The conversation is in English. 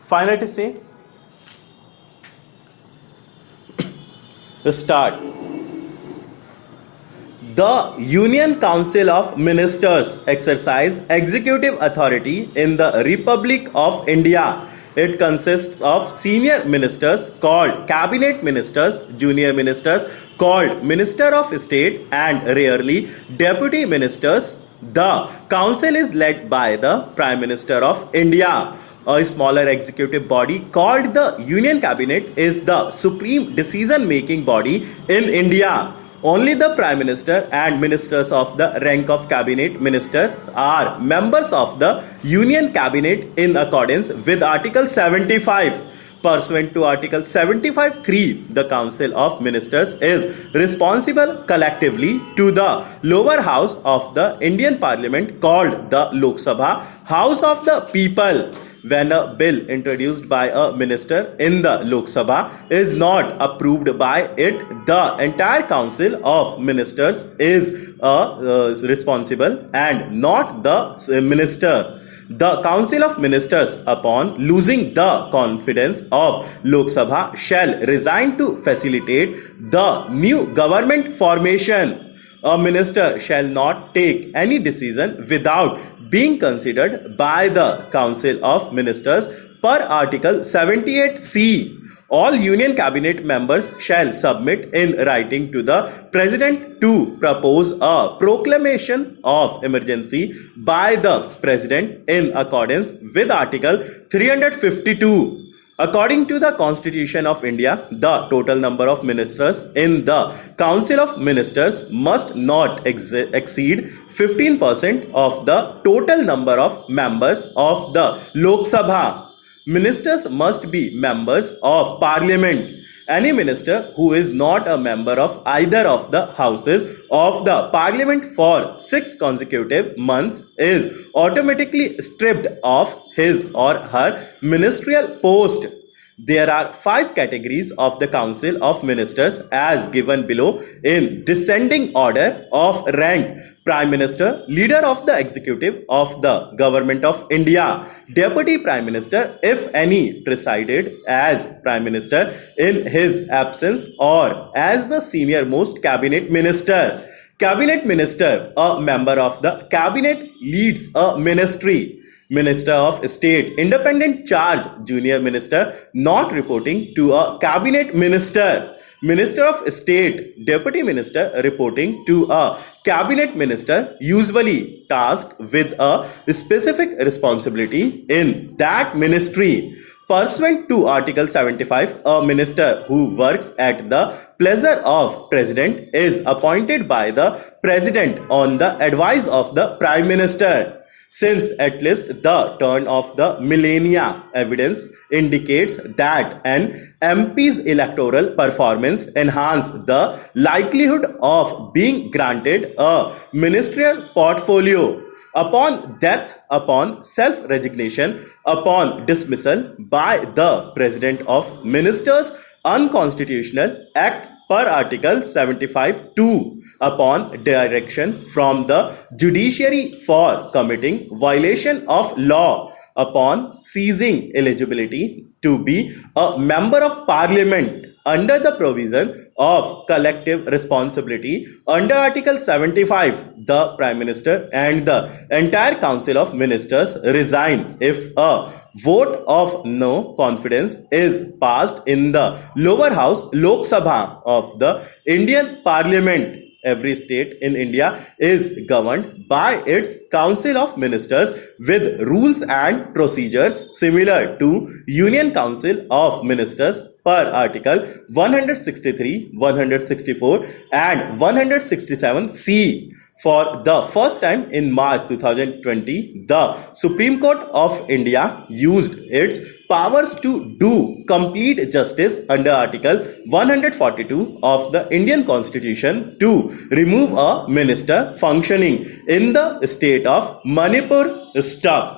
Finally, say start. The Union Council of Ministers exercise executive authority in the Republic of India. It consists of senior ministers called cabinet ministers, junior ministers called minister of state, and rarely deputy ministers. The council is led by the Prime Minister of India. A smaller executive body called the Union Cabinet is the supreme decision making body in India. Only the Prime Minister and ministers of the rank of cabinet ministers are members of the Union Cabinet in accordance with Article 75. Pursuant to Article 75(3), the Council of Ministers is responsible collectively to the lower house of the Indian Parliament called the Lok Sabha, House of the People. When a bill introduced by a minister in the Lok Sabha is not approved by it, the entire Council of Ministers is responsible and not the minister. The Council of Ministers, upon losing the confidence of Lok Sabha, shall resign to facilitate the new government formation. A minister shall not take any decision without being considered by the Council of Ministers per Article 78(c). All Union Cabinet members shall submit in writing to the President to propose a proclamation of emergency by the President in accordance with Article 352. According to the Constitution of India, the total number of ministers in the Council of Ministers must not exceed 15% of the total number of members of the Lok Sabha. Ministers must be members of Parliament. Any minister who is not a member of either of the houses of the Parliament for 6 consecutive months is automatically stripped of his or her ministerial post. There are 5 categories of the Council of Ministers as given below in descending order of rank: Prime Minister, Leader of the Executive of the Government of India, Deputy Prime Minister, if any, presided as Prime Minister in his absence, or as the senior most Cabinet Minister. Cabinet Minister, a member of the Cabinet, leads a ministry. Minister of State, independent charge, junior minister, not reporting to a cabinet minister. Minister of State, deputy minister, reporting to a cabinet minister, usually tasked with a specific responsibility in that ministry. Pursuant to Article 75, a minister who works at the pleasure of President is appointed by the President on the advice of the Prime Minister. Since at least the turn of the millennia, evidence indicates that an MP's electoral performance enhanced the likelihood of being granted a ministerial portfolio. Upon death, upon self-resignation, upon dismissal by the President of Ministers, unconstitutional act per Article 75(2), upon direction from the judiciary for committing violation of law, upon ceasing eligibility to be a member of Parliament under the provision of collective responsibility under Article 75, the Prime Minister and the entire Council of Ministers resign if a vote of no confidence is passed in the lower house Lok Sabha of the Indian Parliament. Every state in India is governed by its Council of Ministers with rules and procedures similar to Union Council of Ministers per Article 163, 164 and 167(c). For the first time in March 2020, the Supreme Court of India used its powers to do complete justice under Article 142 of the Indian Constitution to remove a minister functioning in the state of Manipur. Stop.